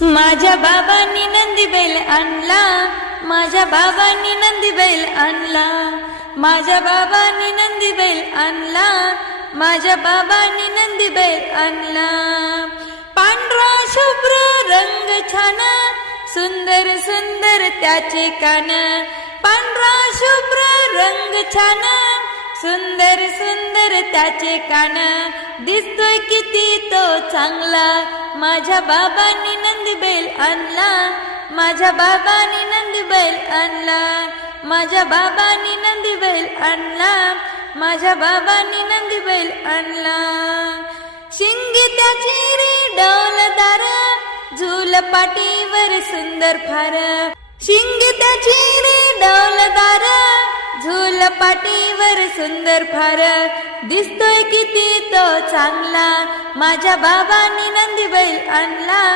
माझ्या बाबांनी नंदी बैल आणला, माझ्या बाबांनी नंदी बैल आणला, माझ्या बाबांनी नंदी बैल आणला, माझ्या बाबांनी नंदी बैल आणला. पांढरा शुभ्र रंग छान, सुंदर सुंदर त्याचे कान. पांढरा शुभ्र रंग छान, सुंदर सुंदर त्याचे कान. दिसतोय किती तो चांगला, माझ्या बाबांनी नंदी बैल आणला, माझ्या बाबांनी नंदी बैल आणला, माझ्या बाबांनी नंदी बैल आणला, माझ्या बाबांनी नंदी बैल आणला. शिंगी त्याची रे डौलदार, झूल पाटीवर सुंदर फार. शिंगी त्याची रे डौलदार, झूल पाटीवर सुंदर फार. दिसतोय किती तो चांगला, माझ्या बाबांनी नंदी बैल आणला.